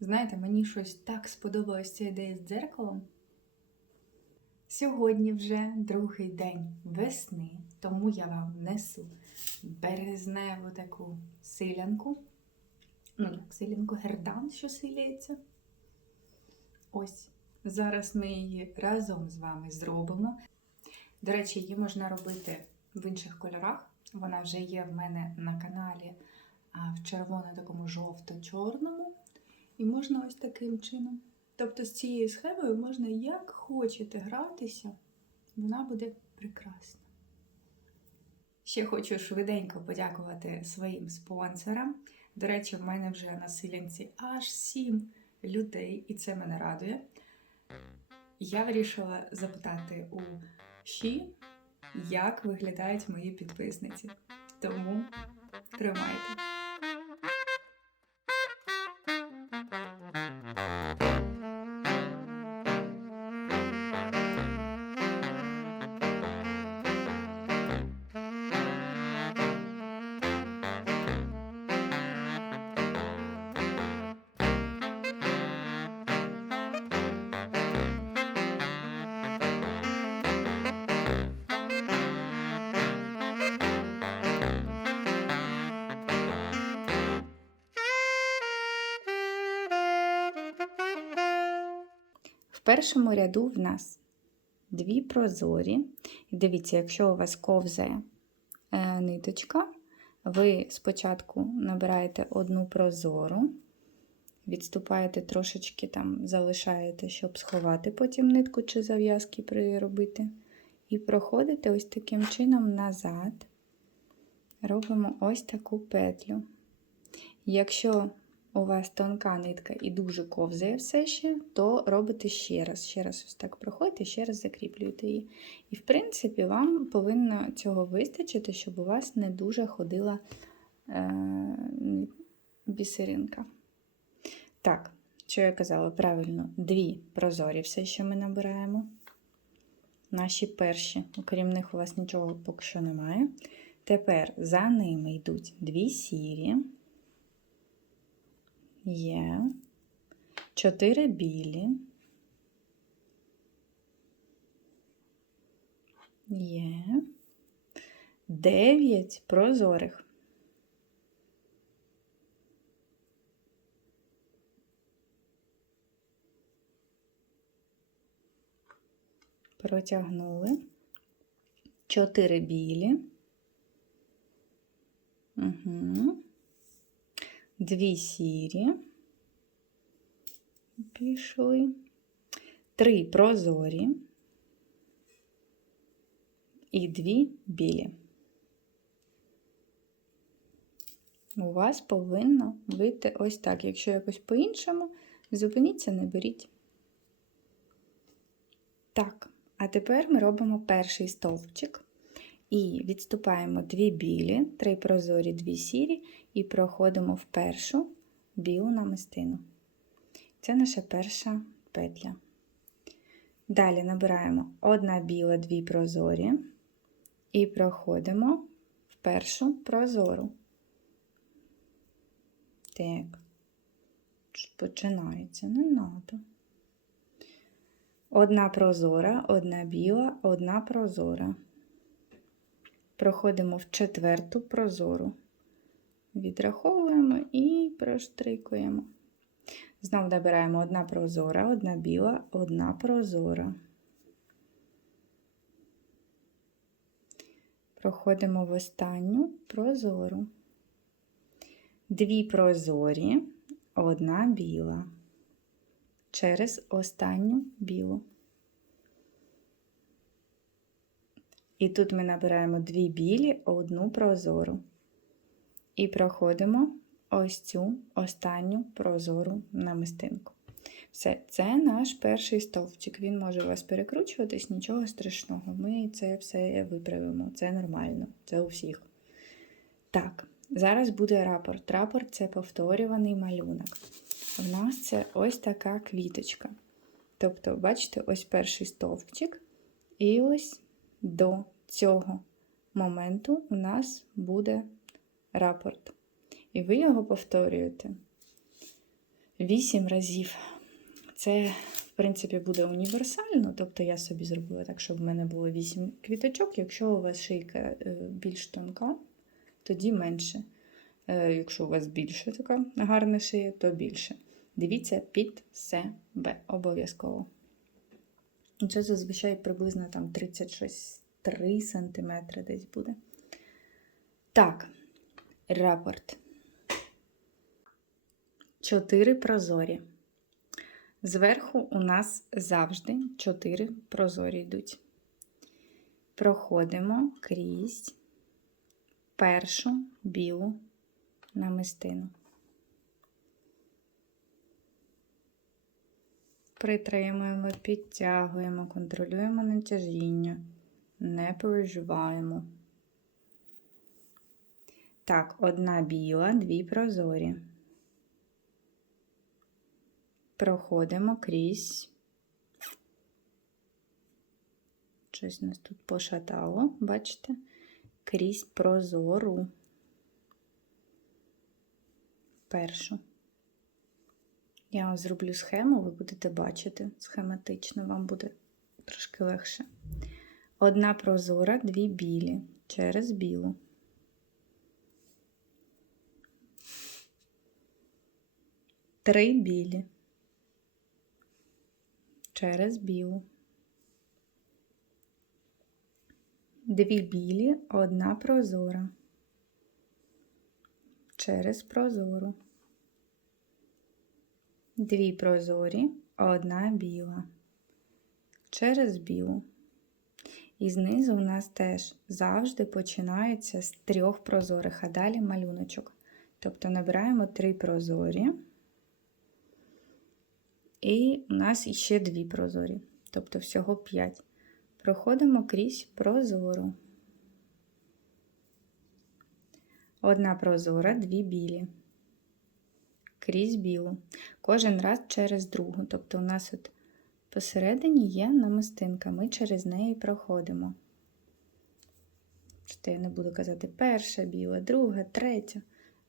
Знаєте, мені щось так сподобалась ця ідея з дзеркалом. Сьогодні вже другий день весни, тому я вам несу березневу таку силянку. Ну, як силянку, гердан, що силяється. Ось, зараз ми її разом з вами зробимо. До речі, її можна робити в інших кольорах. Вона вже є в мене на каналі в червоно такому жовто-чорному. І можна ось таким чином. Тобто з цією схемою можна як хочете гратися, вона буде прекрасна. Ще хочу швиденько подякувати своїм спонсорам. До речі, в мене вже на силянці аж 7 людей, і це мене радує. Я вирішила запитати у Ші, як виглядають мої підписниці. Тому тримайте. Першому ряду в нас дві прозорі. Дивіться, якщо у вас ковзає е, ниточка, ви спочатку набираєте одну прозору, відступаєте трошечки там, залишаєте, щоб сховати потім нитку чи зав'язки приробити. І проходите ось таким чином назад. Робимо ось таку петлю. Якщо у вас тонка нитка і дуже ковзає все ще, то робите ще раз. Ще раз ось так проходите, ще раз закріплюєте її. І, в принципі, вам повинно цього вистачити, щоб у вас не дуже ходила е, бісеринка. Так, що я казала правильно, дві прозорі все, що ми набираємо. Наші перші, окрім них, у вас нічого поки що немає. Тепер за ними йдуть дві сірі. Є. Чотири білі. Є. Дев'ять прозорих. Протягнули. Чотири білі. Угу. Дві сірі. Пішли. Три прозорі. І дві білі. У вас повинно вийти ось так. Якщо якось по-іншому, зупиніться, не беріть. Так, а тепер ми робимо перший стовпчик. І відступаємо дві білі, три прозорі, дві сірі, і проходимо в першу білу намистину. Це наша перша петля. Далі набираємо одна біла, дві прозорі, і проходимо в першу прозору. Так, починається, не треба. Одна прозора, одна біла, одна прозора проходимо в четверту прозору, відраховуємо і проштрикуємо. Знову набираємо одна прозора, одна біла, одна прозора. Проходимо в останню прозору. Дві прозорі, одна біла. Через останню білу. І тут ми набираємо дві білі, одну прозору. І проходимо ось цю останню прозору намистинку. Все, це наш перший стовпчик. Він може у вас перекручуватись, нічого страшного. Ми це все виправимо. Це нормально, це у всіх. Так, зараз буде рапорт. Рапорт це повторюваний малюнок. В нас це ось така квіточка. Тобто, бачите, ось перший стовпчик, і ось до цього моменту у нас буде рапорт. І ви його повторюєте 8 разів. Це, в принципі, буде універсально. Тобто я собі зробила так, щоб в мене було 8 квіточок. Якщо у вас шийка е, більш тонка, тоді менше. Е, Якщо у вас більше така гарна шия, то більше. Дивіться під себе обов'язково. І Це зазвичай приблизно там 36 3 см десь буде. Так, рапорт. Чотири прозорі. Зверху у нас завжди чотири прозорі йдуть. Проходимо крізь першу білу намистину. Притримуємо, підтягуємо, контролюємо натяжіння, не переживаємо. Так, одна біла, дві прозорі. Проходимо крізь. Щось нас тут пошатало, бачите? Крізь прозору. Першу. Я вам зроблю схему, ви будете бачити схематично, вам буде трошки легше. Одна прозора, дві білі через білу. Три білі через білу. Дві білі, одна прозора. Через прозору. Дві прозорі, одна біла. Через білу. І знизу у нас теж завжди починається з трьох прозорих, а далі малюночок. Тобто набираємо три прозорі. І у нас іще дві прозорі, тобто всього 5. Проходимо крізь прозору. Одна прозора, дві білі. Крізь білу. Кожен раз через другу. Тобто у нас от посередині є намистинка, ми через неї проходимо. Я не буду казати перша біла, друга, третя.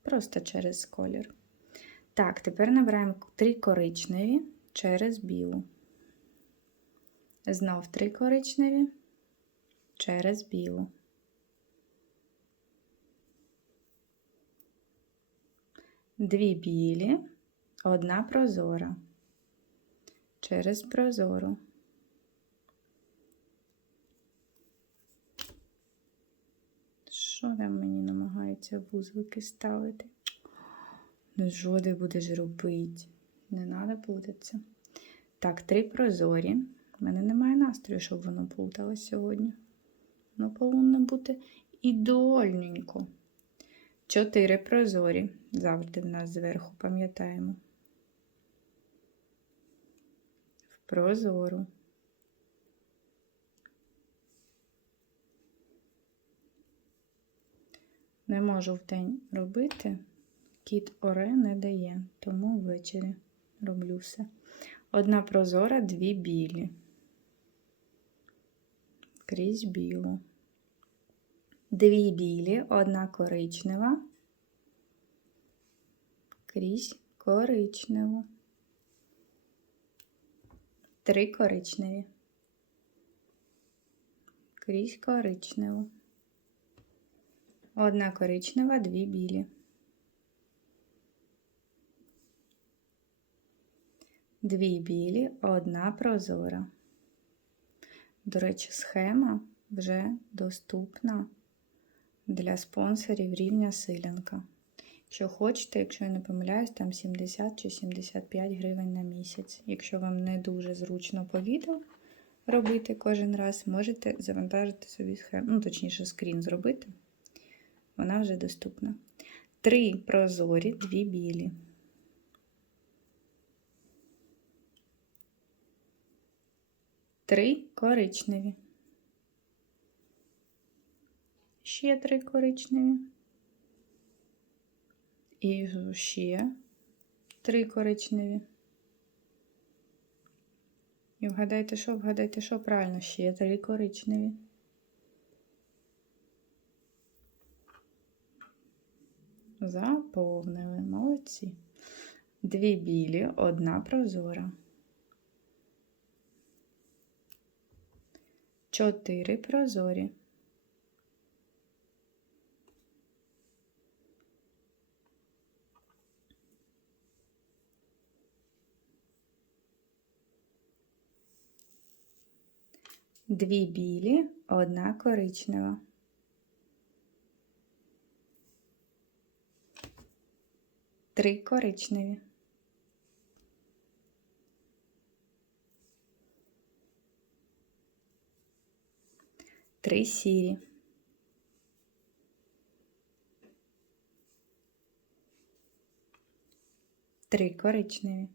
Просто через колір. Так, тепер набираємо три коричневі через білу. Знов три коричневі через білу. Дві білі, одна прозора. Через прозору. Що там мені намагається вузлики ставити? Ну, що ти будеш робити? Не треба плутатися. Так, три прозорі. У мене немає настрою, щоб воно плуталось сьогодні. Воно повинно бути ідеальненько. Чотири прозорі. Завжди в нас зверху пам'ятаємо. В прозору. Не можу в день робити. Кіт оре не дає, тому ввечері роблю все. Одна прозора, дві білі. Крізь білу. Дві білі, одна коричнева. Крізь коричневу. Три коричневі. Крізь коричневу. Одна коричнева, дві білі. Дві білі, одна прозора. До речі, схема вже доступна для спонсорів рівня силянка. Якщо хочете, якщо я не помиляюсь, там 70 чи 75 гривень на місяць. Якщо вам не дуже зручно по відео робити кожен раз, можете завантажити собі схему, ну, точніше, скрін зробити. Вона вже доступна. Три прозорі, дві білі. Три коричневі. Ще три коричневі. І ще три коричневі. І вгадайте, що, вгадайте, що правильно, ще три коричневі. Заповнили, молодці. дві білі, одна прозора. Чотири прозорі. Дві білі, одна коричнева. Три коричневі. Три сірі. Три коричневі.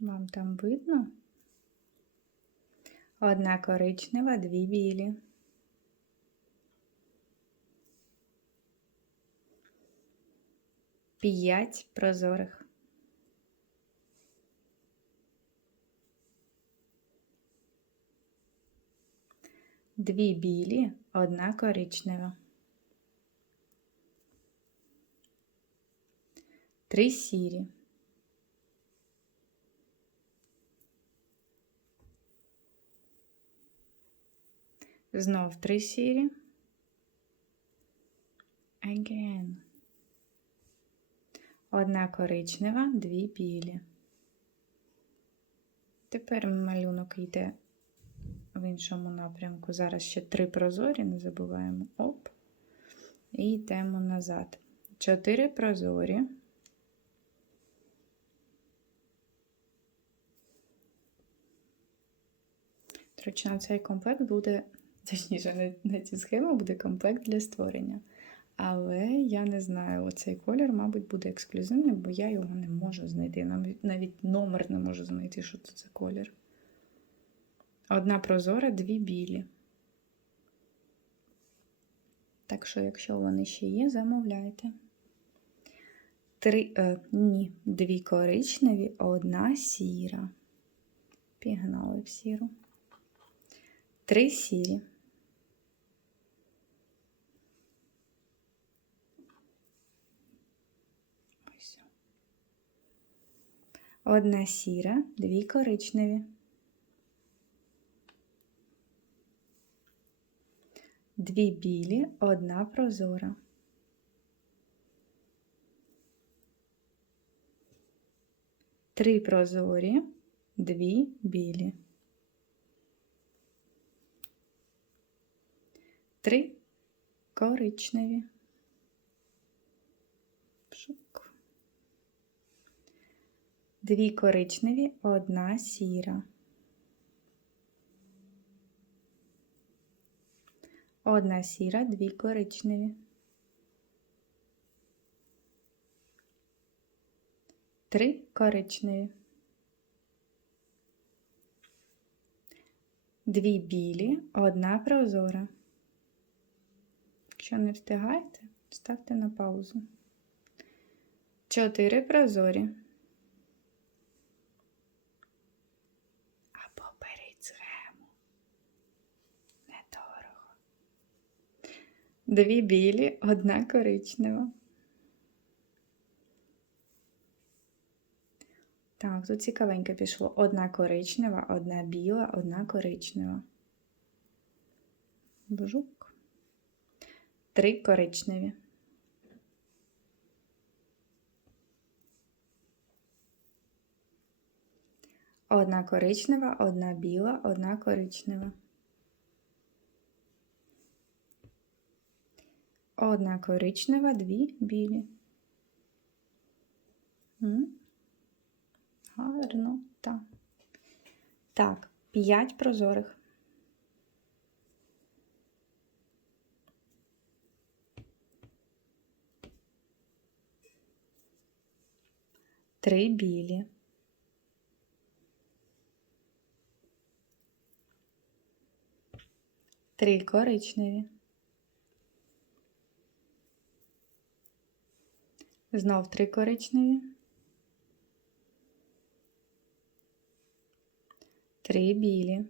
Вам там видно? Одна коричнева, дві білі. П'ять прозорих. Дві білі, одна коричнева. Три сірі. Знов три сірі. Again. Одна коричнева, дві білі. Тепер малюнок йде в іншому напрямку. Зараз ще три прозорі, не забуваємо. Оп. І йдемо назад. Чотири прозорі. Коротше, на цей комплект буде, точніше, на, на цю схему буде комплект для створення. Але я не знаю, оцей колір, мабуть, буде ексклюзивним, бо я його не можу знайти. Навіть номер не можу знайти, що це за колір. Одна прозора, дві білі. Так що, якщо вони ще є, замовляйте. Три, е, ні, дві коричневі, одна сіра. Пігнали в сіру. Три сірі. Ось. Одна сіра, дві коричневі. Дві білі, одна прозора. Три прозорі, дві білі. Три коричневі. Дві коричневі, одна сіра. Одна сіра, дві коричневі. Три коричневі. Дві білі, одна прозора. Якщо не встигаєте, ставте на паузу. Чотири прозорі. Або беріть схему. Недорого. Дві білі, одна коричнева. Так, тут цікавенько пішло. Одна коричнева, одна біла, одна коричнева. Божук. Три коричневі. Одна коричнева, одна біла, одна коричнева. Одна коричнева, дві білі. Гарно, так. Так, п'ять прозорих. Три білі. Три коричневі. Знов три коричневі. Три білі.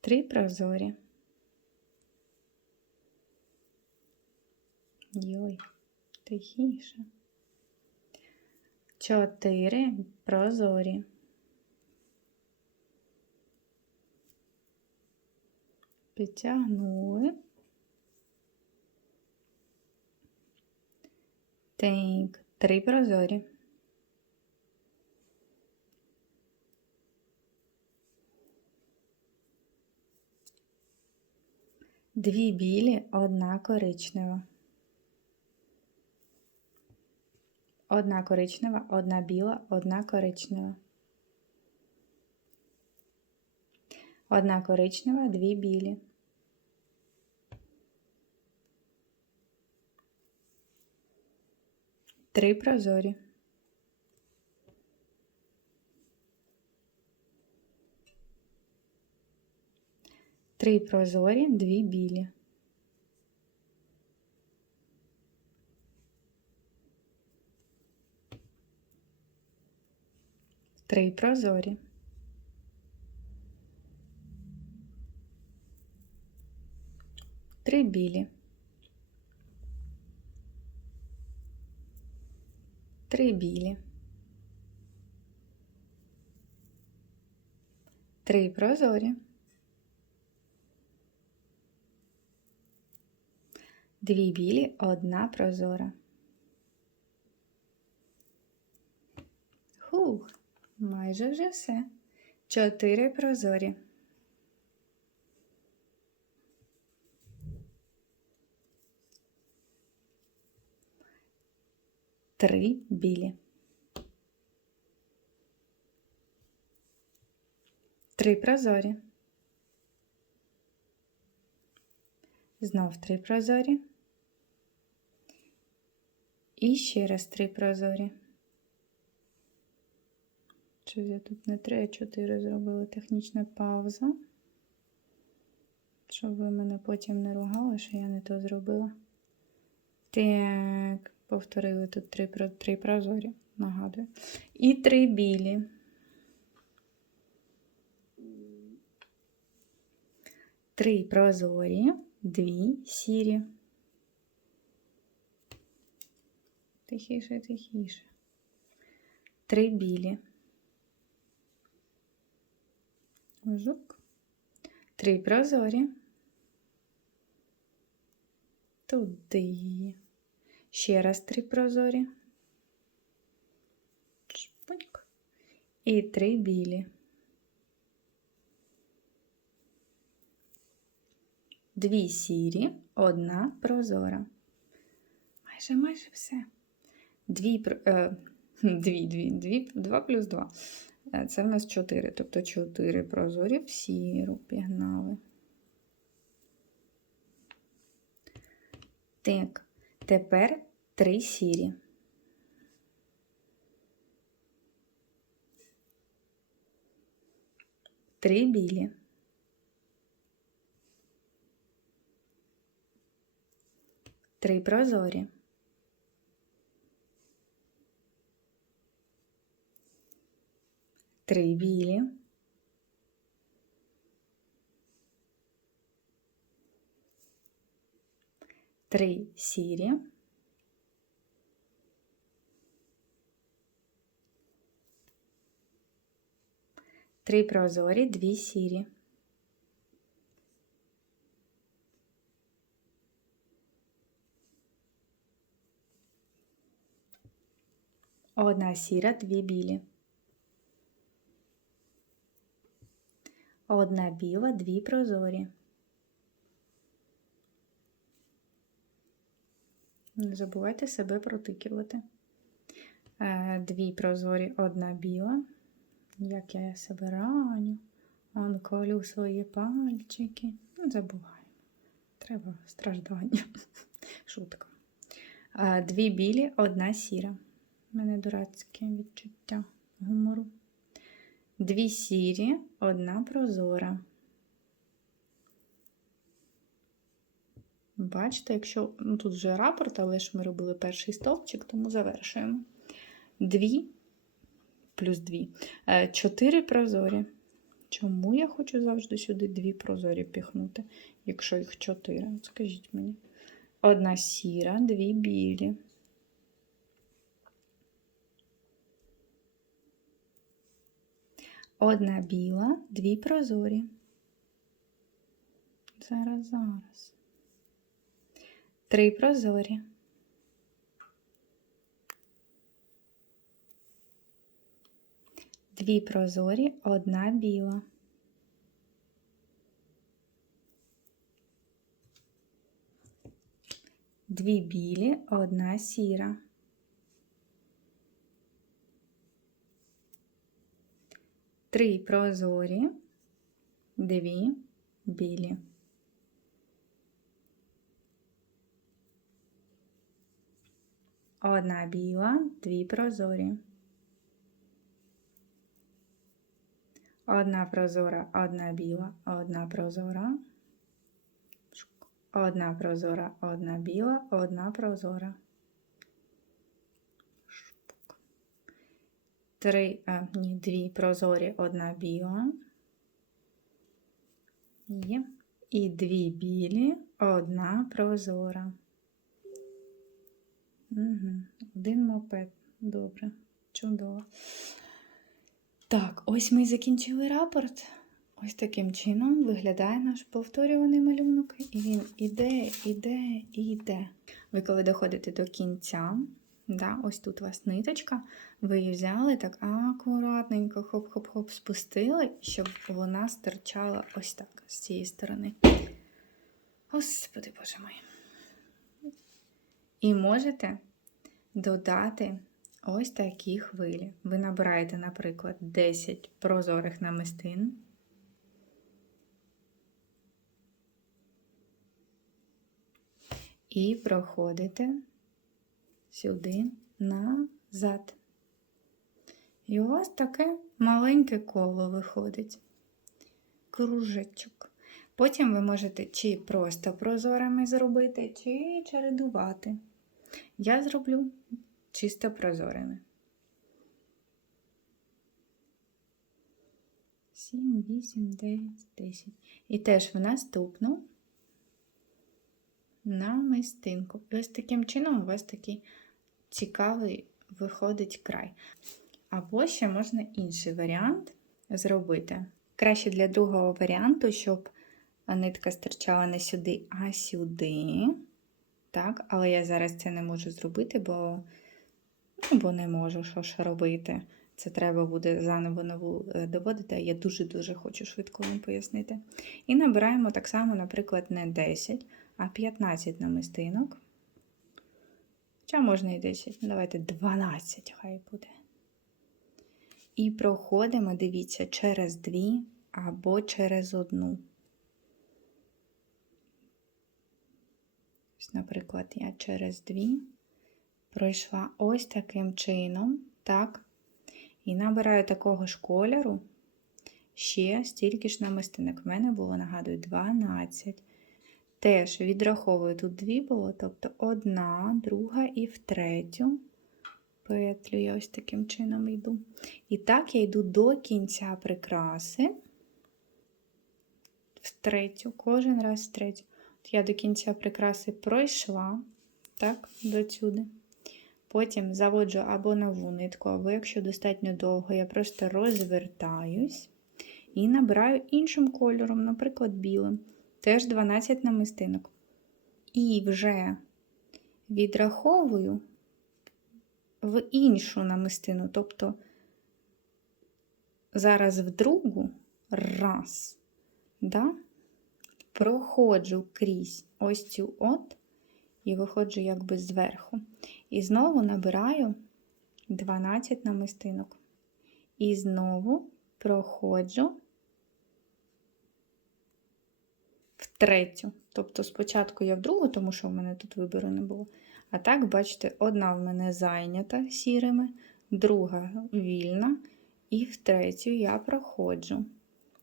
Три прозорі. Йой, тихіше. Чотири прозорі. Підтягнули. Так, три прозорі. Дві білі, одна коричнева. Одна коричнева, одна біла, одна коричнева. Одна коричнева, дві білі. Три прозорі. Три прозорі, дві білі. Три прозорі. Три білі. Три білі. Три прозорі. Дві білі, одна прозора. Хух, майже вже все. Чотири прозорі. Три білі. Три прозорі. Знов три прозорі. І ще раз три прозорі. Щось я тут не три, а чотири зробила технічна пауза. Щоб ви мене потім не ругали, що я не то зробила. Так, повторили тут три, три прозорі, нагадую. І три білі. Три прозорі, дві сірі. Тихіше, тихіше. Три білі. Жук. Три прозорі. Туди. Ще раз три прозорі. І три білі. Дві сірі, одна прозора. Майже, майже все. Дві, е, дві, дві, дві, два плюс два. Е, Це в нас чотири. Тобто чотири прозорі в сіру пігнали. Так, тепер три сірі. Три білі. Три прозорі. Три білі. Три сірі. Три прозорі, дві сірі. Одна сіра, дві білі. Одна біла, дві прозорі. Не забувайте себе протикувати. Е, Дві прозорі, одна біла. Як я себе раню. Он колю свої пальчики. Не забуваємо. Треба страждання. Шутка. Е, Дві білі, одна сіра. У мене дурацьке відчуття гумору. Дві сірі, одна прозора. Бачите, якщо ну, тут вже рапорт, але ж ми робили перший стовпчик, тому завершуємо. Дві плюс дві. Е, Чотири прозорі. Чому я хочу завжди сюди дві прозорі піхнути, якщо їх чотири? Скажіть мені. Одна сіра, дві білі. Одна біла, дві прозорі. Зараз, зараз. Три прозорі. Дві прозорі, одна біла. Дві білі, одна сіра. Три прозорі, дві білі. Одна біла, дві прозорі. Одна прозора, одна біла, одна прозора. Одна прозора, одна біла, одна прозора. Три, а, ні, дві прозорі, одна біла. І дві білі, одна прозора. Угу. Один мопед. Добре. Чудово. Так, ось ми і закінчили рапорт. Ось таким чином виглядає наш повторюваний малюнок. І він іде, іде, іде. Ви коли доходите до кінця, да, ось тут у вас ниточка, ви її взяли так акуратненько, хоп-хоп-хоп, спустили, щоб вона стирчала ось так з цієї сторони. Господи Боже мій. І можете додати ось такі хвилі. Ви набираєте, наприклад, 10 прозорих намистин. І проходите сюди назад. І у вас таке маленьке коло виходить. Кружечок. Потім ви можете чи просто прозорими зробити, чи чередувати. Я зроблю чисто прозорими. 7, 8, 9, 10. І теж в наступну намистинку. І ось таким чином у вас такий цікавий виходить край. Або ще можна інший варіант зробити. Краще для другого варіанту, щоб нитка стирчала не сюди, а сюди. Так, але я зараз це не можу зробити, бо, ну, бо не можу що ж робити. Це треба буде заново нову е, доводити, а я дуже-дуже хочу швидко вам пояснити. І набираємо так само, наприклад, не 10, а 15 намистинок. Хоча можна і 10, давайте 12 хай буде. І проходимо, дивіться, через дві або через одну. Ось, Наприклад, я через дві пройшла ось таким чином, так, і набираю такого ж кольору ще стільки ж намистинок. В мене було, нагадую, 12. Теж відраховую тут дві було, тобто одна, друга і в третю петлю я ось таким чином йду. І так я йду до кінця прикраси, в третю, кожен раз в третю. Я до кінця прикраси пройшла, так, до сюди. Потім заводжу або нову нитку, або якщо достатньо довго, я просто розвертаюсь і набираю іншим кольором, наприклад, білим. Теж 12 намистинок. І вже відраховую в іншу намистину. Тобто зараз в другу раз, да, проходжу крізь ось цю от і виходжу якби зверху. І знову набираю 12 намистинок. І знову проходжу в третю. Тобто спочатку я в другу, тому що в мене тут вибору не було. А так, бачите, одна в мене зайнята сірими, друга вільна, і в третю я проходжу.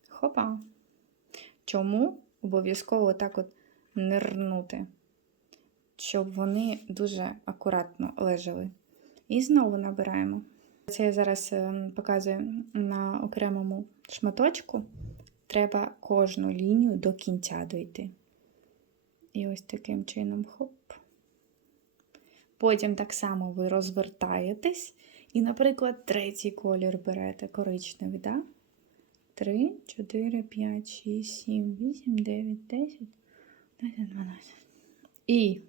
Хопа. Чому обов'язково так от нирнути? Щоб вони дуже акуратно лежали. І знову набираємо. Це я зараз показую на окремому шматочку треба кожну лінію до кінця дойти. І ось таким чином хоп. Потім так само ви розвертаєтесь. І, наприклад, третій колір берете коричневий, да? 3, 4, 5, 6, 7, 8, 9, 10, 11, 12. І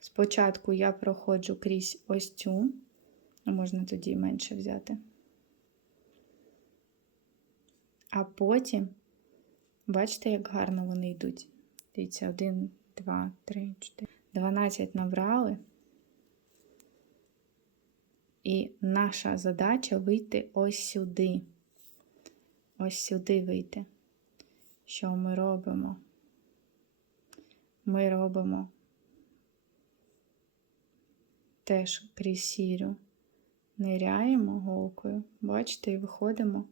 спочатку я проходжу крізь ось цю, а можна тоді менше взяти. А потім, бачите, як гарно вони йдуть. Дивіться, 1, 2, 3, 4. 12 набрали. І наша задача вийти ось сюди. Ось сюди вийти. Що ми робимо? Ми робимо теж крізь сірю. Ниряємо голкою, бачите, і виходимо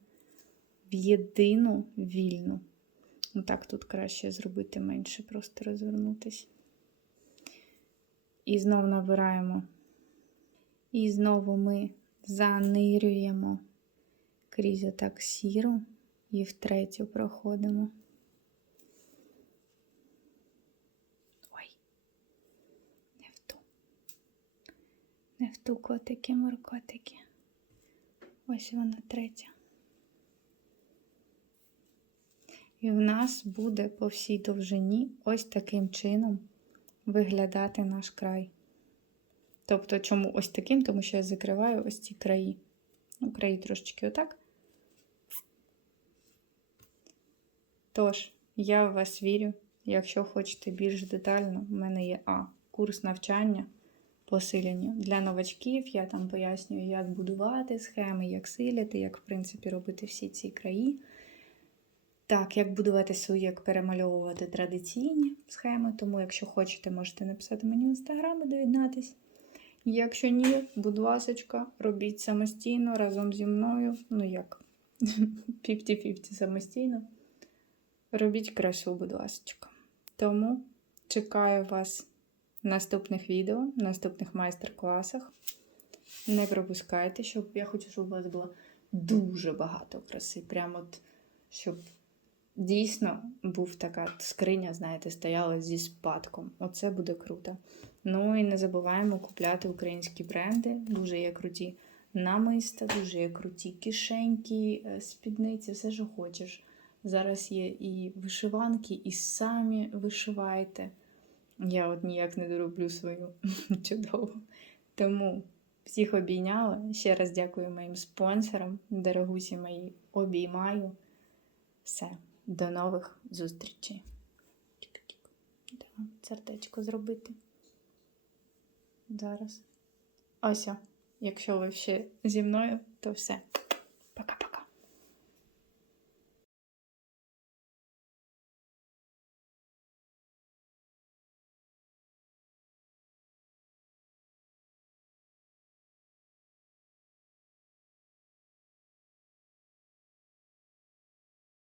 в єдину вільну. Ну так, тут краще зробити менше, просто розвернутися. І знову набираємо. І знову ми занирюємо крізь отак сіру і в третю проходимо. Ой, не в ту. Не в ту котики, моркотики. Ось вона третя. І в нас буде по всій довжині ось таким чином виглядати наш край. Тобто, чому ось таким? Тому що я закриваю ось ці краї. Ну, краї трошечки отак. Тож, я в вас вірю. Якщо хочете більш детально, в мене є А. Курс навчання посилення. Для новачків я там пояснюю, як будувати схеми, як силяти, як, в принципі, робити всі ці краї. Так, як будувати свої, як перемальовувати традиційні схеми. Тому, якщо хочете, можете написати мені в інстаграм і доєднатись. Якщо ні, будь ласочка, робіть самостійно разом зі мною. Ну як, 50-50 самостійно. Робіть красу, будь ласочка. Тому чекаю вас в наступних відео, в наступних майстер-класах. Не пропускайте, щоб я хочу, щоб у вас було дуже багато краси. Прямо от, щоб дійсно був така скриня, знаєте, стояла зі спадком. Оце буде круто. Ну і не забуваємо купляти українські бренди. Дуже є круті намиста, дуже є круті кишеньки, е, спідниці, все, що хочеш. Зараз є і вишиванки, і самі вишивайте. Я от ніяк не дороблю свою чудову. Тому всіх обійняла. Ще раз дякую моїм спонсорам, дорогусі мої, обіймаю. Все, до нових зустрічей. Сердечко зробити. Зараз. Ось, якщо ви ще зі мною, то все.